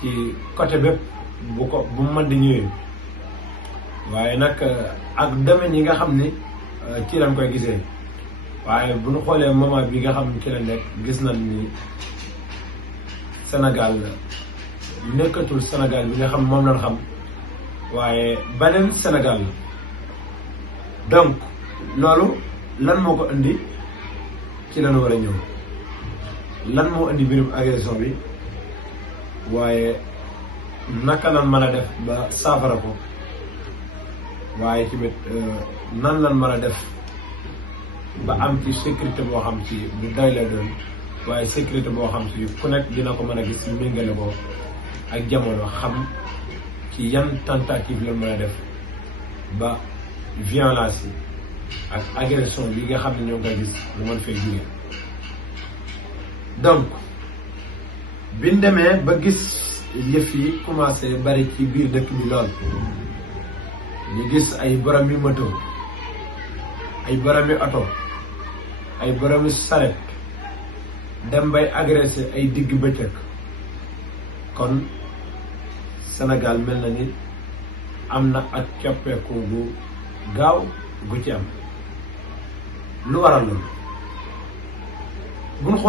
ci côté bépp bu mu mën di ñëwee waaye nag ak domaine yi nga xam ni ci lañ koy gisee waaye bu ñu xoolee moment bi nga xam ci la nekk gis nañ ni Sénégal nekkatul Sénégal bi nga xam moom lañ xam waaye beneen Sénégal la donc loolu lan moo ko indi ci lañu war a ñëw lan moo indi mbirum agression bi waaye naka lan mën a def ba saafara ko waaye tamit nan lan mën a def ba am ci sécurité boo xam ci du doy la doon waaye sécurité boo xam ci ku nekk dina ko mën a gis méngale ko ak jamono xam ci yan tentative la mën a def ba violence yi ak agression bi nga xam ne ñoo ngi koy gis lu mën fee jóge donc biñ demee ba gis yëf yi commencé bari ci biir dëkk bi lool ñu gis ay boromi moto ay boromi oto ay boromi saret dem bay agressé ay digg bëccëg kon Sénégal mel na ni am na ak coppeeku gu gaaw gu ci am lu waral loolu buñ xool